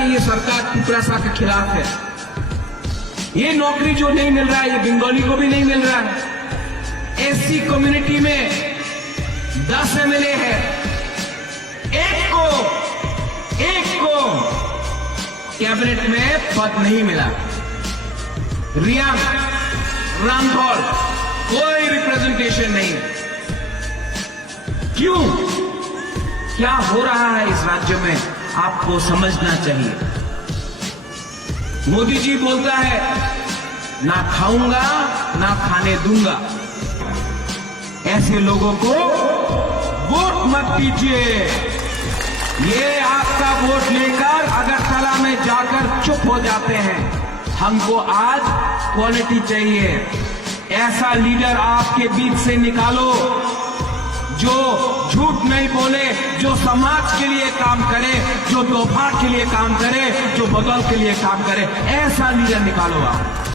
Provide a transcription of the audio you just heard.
कि ये सरकार टुकड़ा के खिलाफ है। ये नौकरी जो नहीं मिल रहा है, ये बंगाली को भी नहीं मिल रहा है। एससी कम्युनिटी में 10 एमएलए है, एक को कैबिनेट में पद नहीं मिला। रियांग, रामफल, कोई रिप्रेजेंटेशन नहीं। क्यों? क्या हो रहा है इस राज्य में, आपको समझना चाहिए। मोदी जी बोलता है ना खाऊंगा ना खाने दूंगा। ऐसे लोगों को वोट मत दीजिए। ये आपका वोट लेकर अगरतला में जाकर चुप हो जाते हैं। हमको आज क्वालिटी चाहिए। ऐसा लीडर आपके बीच से निकालो जो झूठ नहीं बोले, जो समाज के लिए काम करे, जो दोफाट के लिए काम करे, जो बदौलत के लिए काम करे। ऐसा लीडर निकालो आप।